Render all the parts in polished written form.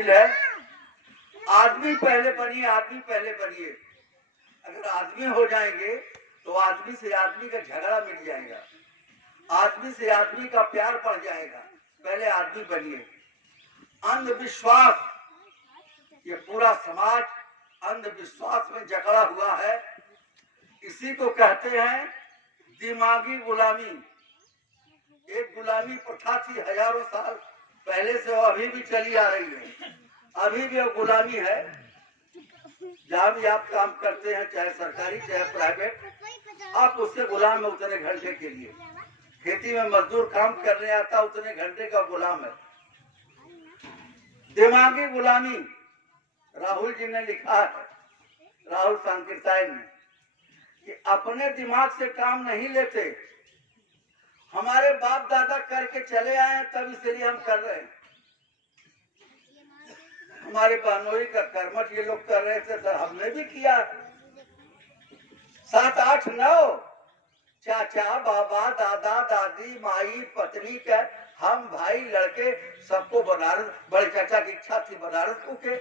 मुश्किल है। आदमी पहले बनिए, आदमी पहले बनिए। अगर आदमी हो जाएंगे तो आदमी से आदमी का झगड़ा मिट जाएगा, आदमी से आदमी का प्यार बढ़ जाएगा। पहले आदमी बनिए। अंधविश्वास, ये पूरा समाज अंधविश्वास में जकड़ा हुआ है। इसी को कहते हैं दिमागी गुलामी। एक गुलामी प्रथा थी हजारों साल पहले से, वो अभी भी चली आ रही है। अभी भी वो गुलामी है। जहाँ भी आप काम करते हैं, चाहे सरकारी चाहे प्राइवेट, आप उससे गुलाम है उतने घंटे के लिए। खेती में मजदूर काम करने आता, उतने घंटे का गुलाम है। दिमागी गुलामी, राहुल जी ने लिखा है, राहुल सांकृत्यायन ने, कि अपने दिमाग से काम नहीं लेते। हमारे बाप दादा करके चले आए हैं, तब इसलिए हम कर रहे हैं। हमारे बहनोई का कर्मठ ये लोग कर रहे थे तो हमने भी किया। 7, 8, 9 चाचा बाबा दादा दादी माई पत्नी का, हम भाई लड़के सबको बनारस, बड़े चाचा की इच्छा थी बनारस के।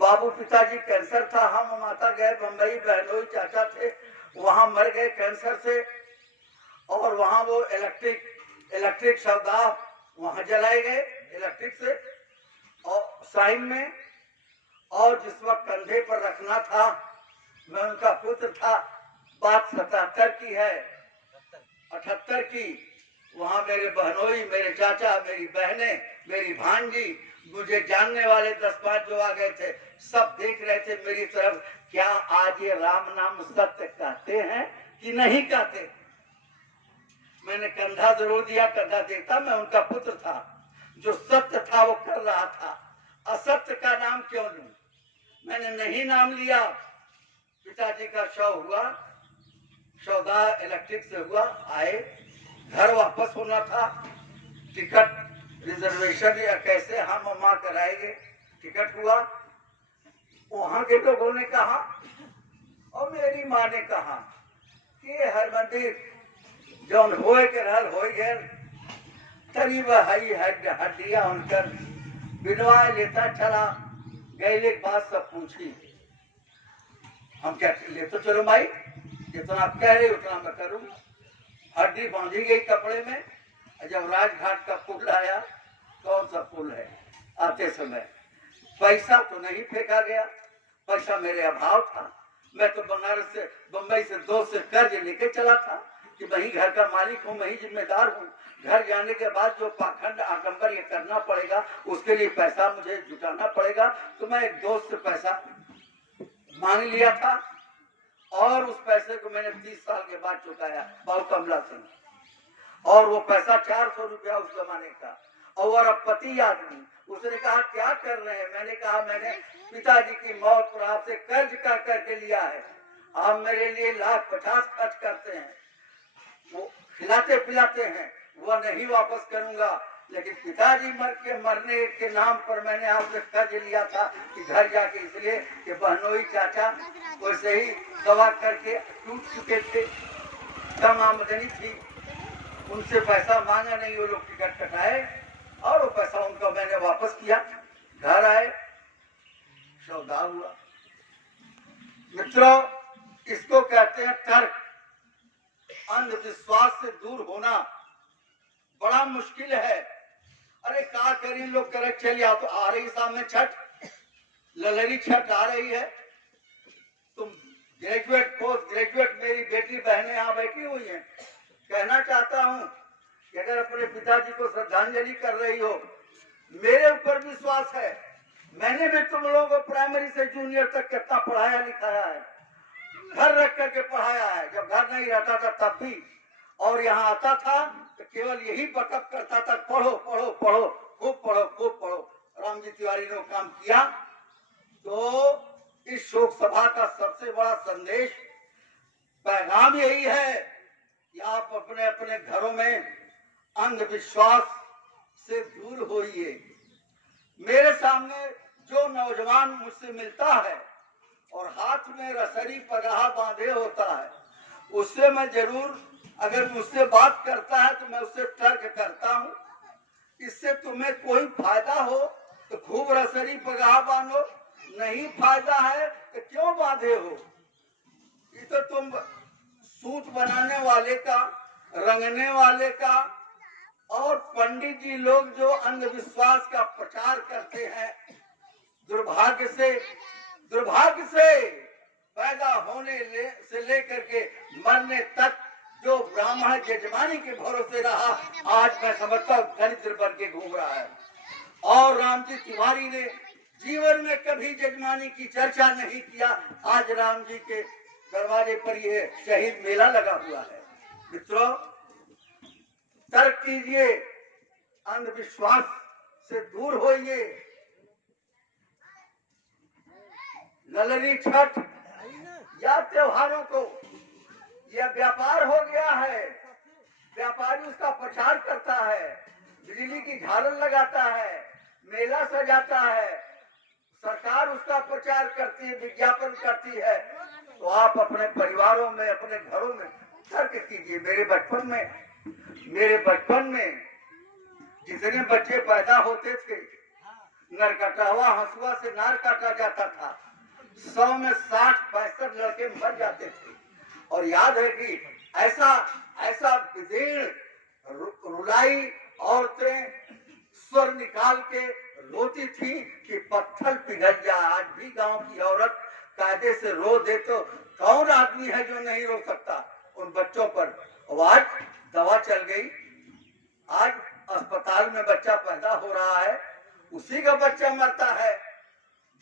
बाबू पिताजी कैंसर था, हम माता गए बम्बई, बहनोई चाचा थे वहां मर गए कैंसर से। और वहां वो इलेक्ट्रिक सौदा वहां जलाए गए इलेक्ट्रिक से और साइन में। और जिस वक्त कंधे पर रखना था, मैं उनका पुत्र था, बात 77 की है, 78 की। वहां मेरे बहनोई, मेरे चाचा, मेरी बहनें, मेरी भांजी, मुझे जानने वाले 10-5 जो आ गए थे, सब देख रहे थे मेरी तरफ, क्या आज ये राम नाम सत्य कहते हैं कि नहीं कहते। मैंने कंधा जरूर दिया, कंधा देता, मैं उनका पुत्र था। जो सत्य था वो कर रहा था, असत्य का नाम क्यों लूं। मैंने नहीं नाम लिया। पिताजी का शव हुआ, सौदा इलेक्ट्रिक से हुआ, आए, घर वापस होना था, टिकट रिजर्वेशन या कैसे हम माँ कराएंगे, टिकट हुआ। वहां के लोगों ने कहा और मेरी माँ ने कहा कि हर मंदिर जौन होए के रहल हो गए, तरीब हड्डियां उनकर बिनवा लेता चला गए। बात सब पूछी, हम क्या ले तो चलो माई, जितना आप कह रहे उतना मैं करूंगा। हड्डी बांधी गई कपड़े में। जब राजघाट का पुल आया, कौन सा पुल है, आते समय पैसा तो नहीं फेंका गया, पैसा मेरे अभाव था। मैं तो बनारस से, बम्बई से दोस्त से कर्ज लेके चला था कि मैं ही घर का मालिक हूँ, मैं ही जिम्मेदार हूँ। घर जाने के बाद जो पाखंड आडंबर ये करना पड़ेगा, उसके लिए पैसा मुझे जुटाना पड़ेगा। तो मैं एक दोस्त से पैसा मांग लिया था और उस पैसे को मैंने 30 साल के बाद चुकाया, बाबू कमला सिंह। और वो पैसा 400 रुपया उस जमाने का। और अब पति आदमी, उसने कहा क्या कर रहे हैं। मैंने कहा मैंने पिताजी की मौत पर आपसे कर्ज का करके लिया है, आप मेरे लिए 1,50,000 खर्च करते हैं, वो खिलाते पिलाते हैं, वह नहीं वापस करूंगा। लेकिन पिताजी मरने के नाम पर मैंने आपसे कर्ज लिया था कि घर जाके, इसलिए कि बहनोई चाचा वैसे ही दवा करके टूट चुके थे, कम आमदनी थी, उनसे पैसा मांगा नहीं, वो लोग टिकट कटाए और वो पैसा उनका मैंने वापस किया। घर आए, सौदा हुआ। मित्रों, इसको कहते हैं तर्क। अंधविश्वास से दूर होना बड़ा मुश्किल है। अरे क्या करें, लोग करे चलिए, तो आ रही सामने छठ, ललरी छठ आ रही है। तुम ग्रेजुएट, पोस्ट ग्रेजुएट मेरी बेटी बहनें यहाँ बैठी हुई हैं। कहना चाहता हूँ कि अगर अपने पिताजी को श्रद्धांजलि कर रही हो, मेरे ऊपर विश्वास है, मैंने भी तुम लोगों को प्राइमरी से जूनियर तक कितना पढ़ाया लिखाया है, घर रख करके पढ़ाया है। जब घर नहीं रहता था तब भी, और यहाँ आता था तो केवल यही बकअप करता था, पढ़ो पढ़ो पढ़ो, खूब पढ़ो खूब पढ़ो। रामजी तिवारी ने काम किया। तो इस शोक सभा का सबसे बड़ा संदेश, पैगाम यही है कि आप अपने अपने घरों में अंधविश्वास से दूर होइए। मेरे सामने जो नौजवान मुझसे मिलता है और हाथ में रसरी पगाहा बांधे होता है, उससे मैं जरूर, अगर मुझसे बात करता है तो मैं उससे तर्क करता हूँ, इससे तुम्हें कोई फायदा हो तो खूब रसरी पगाह बांधो, नहीं फायदा है तो क्यों बांधे हो? ये तो तुम सूत बनाने वाले का, रंगने वाले का और पंडित जी लोग जो अंधविश्वास का प्रचार करते हैं, दुर्भाग्य से पैदा होने से लेकर के मरने तक जो ब्राह्मण यजमानी के भरोसे रहा, आज मैं समझता हूँ दरिद्र बन के घूम रहा है। और राम जी तिवारी ने जीवन में कभी यजमानी की चर्चा नहीं किया। आज राम जी के दरवाजे पर यह शहीद मेला लगा हुआ है। मित्रों, तर्क कीजिए, अंधविश्वास से दूर होइए। ललनी छठ या त्योहारों को यह व्यापार हो गया है। व्यापारी उसका प्रचार करता है, बिजली की झालर लगाता है, मेला सजाता है, सरकार उसका प्रचार करती है, विज्ञापन करती है। तो आप अपने परिवारों में, अपने घरों में तर्क कीजिए। मेरे बचपन में जितने बच्चे पैदा होते थे, नरकटावा हंसुआ से नार काटा जाता था। 100 में 60-65 लड़के मर जाते थे। और याद है कि ऐसा विदीर्ण रुलाई औरतें स्वर निकाल के रोती थी कि पत्थर पिघल जाए। आज भी गांव की औरत कायदे से रो दे तो कौन आदमी है जो नहीं रो सकता उन बच्चों पर। आज दवा चल गई, आज अस्पताल में बच्चा पैदा हो रहा है, उसी का बच्चा मरता है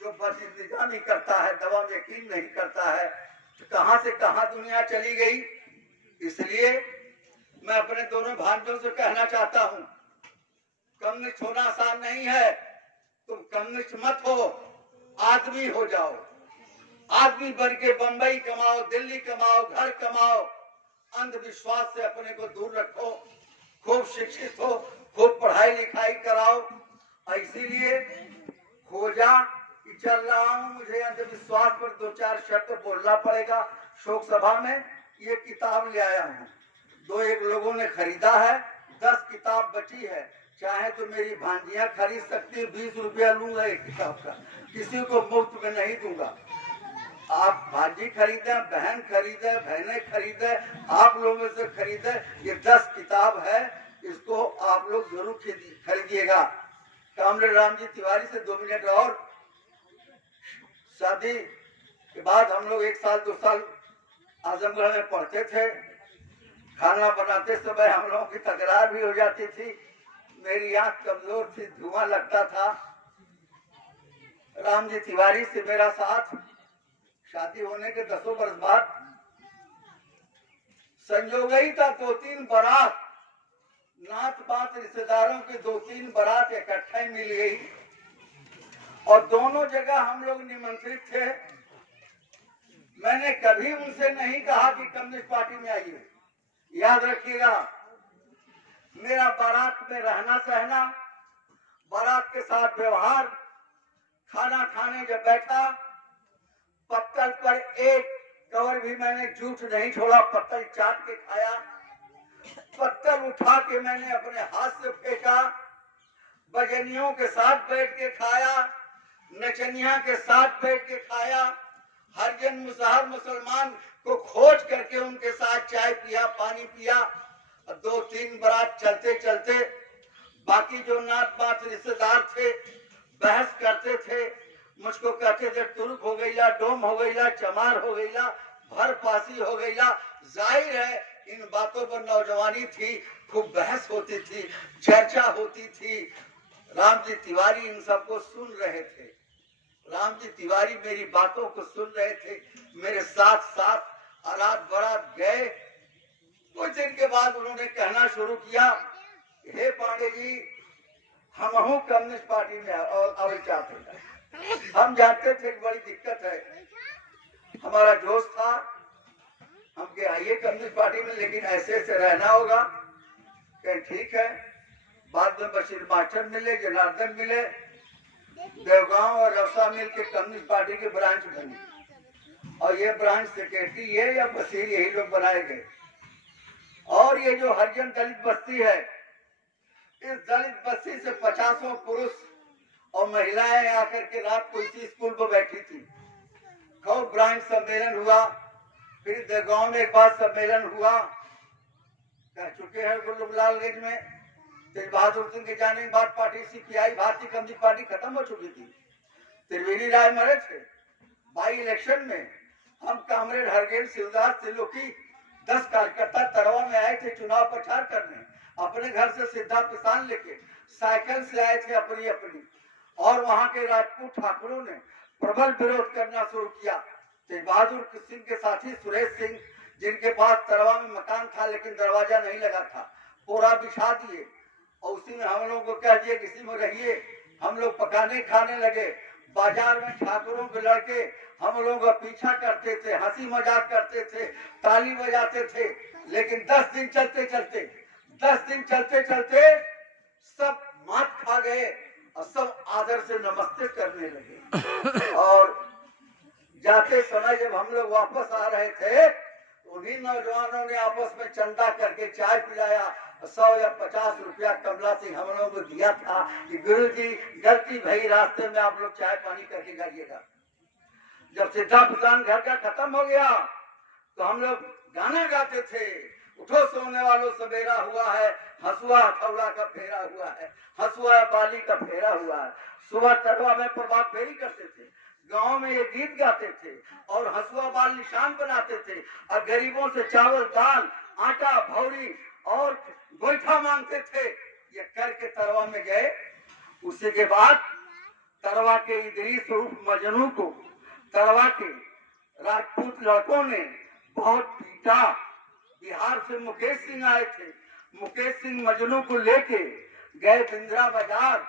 जो बस इंतजाम ही करता है, दवा में यकीन नहीं करता है। तो कहां से कहां दुनिया चली गई। इसलिए मैं अपने दोनों भांजों से कहना चाहता हूं, कम्युनिस्ट होना आसान नहीं है। तुम कम्युनिस्ट मत हो, आदमी हो जाओ। आदमी बन के बंबई कमाओ, दिल्ली कमाओ, घर कमाओ। अंधविश्वास से अपने को दूर रखो, खूब शिक्षित हो, खूब पढ़ाई लिखाई कराओ। इसीलिए खोजा कि चल रहा हूं, मुझे अंधविश्वास पर 2-4 शब्द बोलना पड़ेगा। शोक सभा में ये किताब ले आया हूं। 2-1 लोगों ने खरीदा है, 10 किताब बची है। चाहे तो मेरी भांजियां खरीद सकती, 20 रुपया लूंगा एक किताब का, किसी को मुफ्त में नहीं दूंगा। आप भांजी खरीदे, बहन खरीदे, बहनें खरीदे, आप लोगों से खरीदे। ये 10 किताब है, इसको आप लोग जरूर खरीदिएगा। कामरेड राम जी तिवारी से 2 मिनट और। शादी के बाद हम लोग 1 साल 2 साल आजमगढ़ में पढ़ते थे। खाना बनाते समय हम लोगों की तकरार भी हो जाती थी। मेरी आंख कमजोर थी, धुआं लगता था। राम जी तिवारी से मेरा साथ शादी होने के 10 वर्ष बाद संजोग ही था। 2-3 बारात, नात बात रिश्तेदारों की 2-3 बारात इकट्ठा मिल गई और दोनों जगह हम लोग निमंत्रित थे। मैंने कभी उनसे नहीं कहा कि कम्युनिस्ट पार्टी में आइए। याद रखिएगा, मेरा बारात में रहना सहना, बारात के साथ व्यवहार, खाना खाने जब बैठा, पत्तल पर एक कवर भी मैंने जूठ नहीं छोड़ा, पत्तल चाट के खाया। पत्तल उठा के मैंने अपने हाथ से फेंका, बजनियों के साथ बैठ के खाया, नचनिया के साथ बैठ के खाया, हरिजन मुसहर मुसलमान को खोज करके उनके साथ चाय पिया, पानी पिया। 2-3 बारात चलते चलते बाकी जो नात बात रिश्तेदार थे बहस करते थे, मुझको कहते थे तुर्क हो गईला, डोम हो गईला, चमार हो गईला, भर पासी हो गईला। जाहिर है इन बातों पर नौजवानी थी, खूब बहस होती थी, चर्चा होती थी। राम जी तिवारी इन सबको सुन रहे थे। राम जी तिवारी मेरी बातों को सुन रहे थे, मेरे साथ साथ अरात बरात गए। कुछ दिन के बाद उन्होंने कहना शुरू किया, हे पांडे जी, हम कम्युनिस्ट पार्टी में आवे चाहते हैं। हम जानते थे कि बड़ी दिक्कत है, हमारा जोश था, हम के आइए कम्युनिस्ट पार्टी में, लेकिन ऐसे ऐसे रहना होगा। कहीं ठीक है। बाद में बशीर मास्टर मिले, जनार्दन मिले, देवगांव और रवसा मिल के कम्युनिस्ट पार्टी की ब्रांच बनी और ये ब्रांच सेक्रेटरी ये या बशीर यही लोग बनाए गए। और ये जो हरिजन दलित बस्ती है, इस दलित बस्ती से 50 पुरुष और महिलाएं आकर के रात को इसी स्कूल पर बैठी थी। खूब ब्रांच सम्मेलन हुआ, फिर गांव में एक बार सम्मेलन हुआ, कह चुके हैं गुल्लूलालगंज में। तेज बहादुर सिंह के जाने के बाद पार्टी सीपीआई भारतीय कम्युनिस्ट पार्टी खत्म हो चुकी थी। त्रिवेणी राय मरे थे। बाई इलेक्शन में हम कामरेड हरगेन शिवदास त्रिलोकी 10 कार्यकर्ता तरवा में आए थे चुनाव प्रचार करने। अपने घर से सीधा किसान लेके साइकिल से आए थे अपनी अपनी, और वहां के राजपूत ठाकुरों ने प्रबल विरोध करना शुरू किया। तेज बहादुर सिंह के साथी सुरेश सिंह, जिनके पास तरवा में मकान था लेकिन दरवाजा नहीं लगा था, पूरा बिछा दिए और उसी में हम लोगों को कह दिए किसी में रहिए। हम लोग पकाने खाने लगे। बाजार में ठाकुरों के लड़के हम लोग का पीछा करते थे, हंसी मजाक करते थे, ताली बजाते थे। लेकिन 10 दिन चलते चलते सब मात खा गए और सब आदर से नमस्ते करने लगे। और जाते समय जब हम लोग वापस आ रहे थे, उन्हीं नौजवानों ने आपस में चंदा करके चाय पिलाया। 100 या 50 रुपया कमला सिंह हम लोगों को दिया था कि गुरु जी गलती भई, रास्ते में आप लोग चाय पानी करके जाइएगा। जब सिद्धा किसान घर का खत्म हो गया तो हम लोग गाना गाते थे, उठो सोने वालों सवेरा हुआ है, हसुआ हथौड़ा का फेरा हुआ है, हसुआ बाली का फेरा हुआ है। सुबह तरवा में प्रभात फेरी करते थे, गांव में ये गीत गाते थे और हसुआ बाल निशान बनाते थे और गरीबों से चावल दाल आटा भौरी और गोईठा मांगते थे। ये करके तरवा में गए। उसी के बाद तरवा के इदरीस उर्फ मजनू को तरवा के राजपूत लड़कों ने बहुत पीटा। बिहार से मुकेश सिंह आए थे। मुकेश सिंह मजनू को लेके गए बिंद्रा बाजार।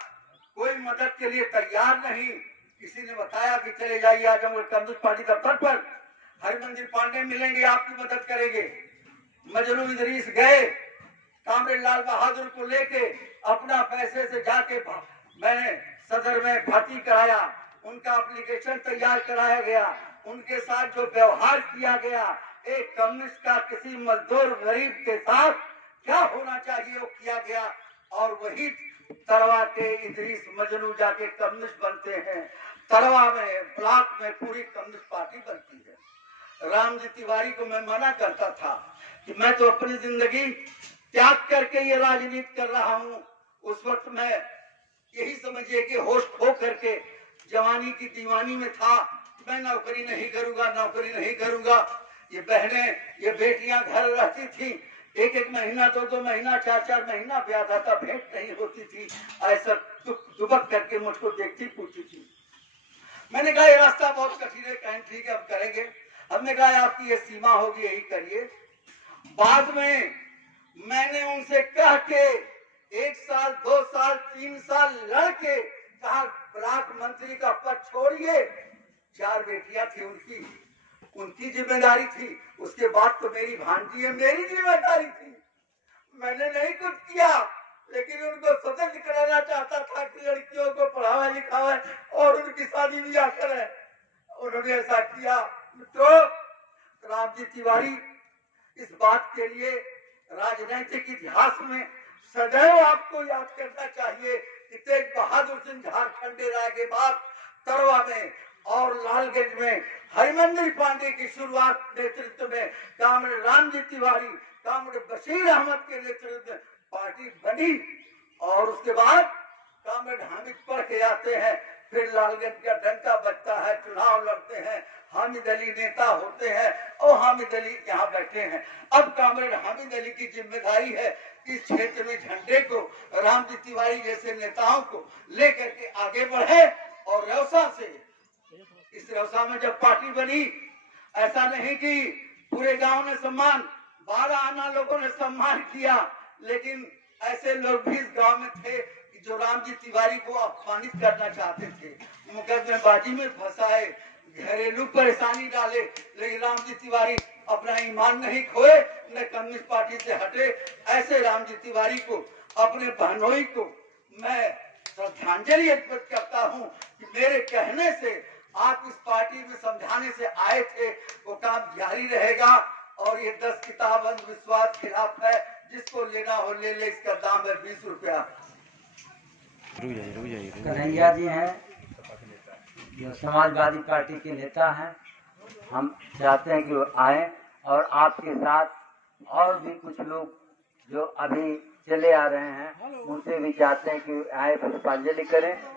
कोई मदद के लिए तैयार नहीं। किसी ने बताया कि चले जाइए आजमगढ़ कम्युनिस्ट पार्टी दफ्तर पर, हरिमंदिर पांडे मिलेंगे, आपकी मदद करेंगे। मजनू इदरीस गए, कामरेड लाल बहादुर को लेके अपना पैसे से जाके मैंने सदर में भर्ती कराया। उनका एप्लीकेशन तैयार कराया गया। उनके साथ जो व्यवहार किया गया, एक कम्युनिस्ट का किसी मजदूर गरीब के साथ क्या होना चाहिए वो किया गया। और वही तरवा के इदरीस मजनू जाके कम्युनिस्ट बनते हैं। तरवा में ब्लॉक में पूरी कम्युनिस्ट पार्टी बनती है। रामजी तिवारी को मैं मना करता था कि मैं तो अपनी जिंदगी त्याग करके ये राजनीति कर रहा हूँ। उस वक्त मैं यही समझिए कि होश खो करके जवानी की दीवानी में था। मैं नौकरी नहीं करूंगा। ये बहनें, ये बेटियां घर रहती थी, एक महीना 2 महीना 4 महीना ब्याह था, भेंट नहीं होती थी। ऐसा दुबक करके मुझको देखती पूछती थी। मैंने कहा ये रास्ता बहुत कठिन है। कहें ठीक है, अब करेंगे। हमने कहा आपकी ये सीमा होगी, यही करिए। बाद में मैंने उनसे कह के 1 साल 2 साल 3 साल लड़के कहा ब्लॉक मंत्री का पद छोड़िए। 4 बेटियां थी उनकी जिम्मेदारी थी। उसके बाद तो मेरी भांजी है, मेरी जिम्मेदारी थी। मैंने नहीं कुछ किया, लेकिन उनको स्वतंत्र कराना चाहता था कि लड़कियों को पढ़ावा लिखावा और उनकी शादी ब्याह करे। उन्होंने ऐसा किया। मित्रों, रामजी तिवारी इस बात के लिए राजनीतिक इतिहास में सदैव आपको याद करना चाहिए कि तेज बहादुर सिंह झारखंडे राय के बाद तरवा में और लालगंज में हरिमंदिर पांडे की शुरुआत नेतृत्व में कामरेड रामजी तिवारी, कामरेड बशीर अहमद के नेतृत्व में पार्टी बनी। और उसके बाद कामरेड हामिद पढ़ के आते हैं, फिर लालगंज का डंका बजता है, चुनाव लड़ते हैं, हामिद अली नेता होते हैं और हामिद अली यहाँ बैठे हैं। अब कामरेड हामिद अली की जिम्मेदारी है इस क्षेत्र में झंडे को रामजी तिवारी जैसे नेताओं को लेकर के आगे बढ़े। और रौसा से इस रौसा में जब पार्टी बनी, ऐसा नहीं कि पूरे गांव ने सम्मान, 12 आना लोगों ने सम्मान किया, लेकिन ऐसे लोग भी इस गांव में थे जो रामजी तिवारी को अपमानित करना चाहते थे, मुकदमेबाजी में फंसाए, घरेलू परेशानी डाले। लेकिन रामजी तिवारी अपना ईमान नहीं खोए, न कम्युनिस्ट पार्टी से हटे। ऐसे रामजी तिवारी को, अपने बहनोई को मैं श्रद्धांजलि अर्पित करता हूं कि मेरे कहने से आप इस पार्टी में समझाने से आए थे, वो काम जारी रहेगा। और ये 10 किताब अंधविश्वास खिलाफ है, जिसको लेना हो ले ले, इसका दाम है 20 रुपया। कन्हैया जी हैं जो समाजवादी पार्टी के नेता हैं। हम चाहते हैं कि वो आए और आपके साथ और भी कुछ लोग जो अभी चले आ रहे हैं उनसे भी चाहते हैं कि आए, पुष्पांजलि करें।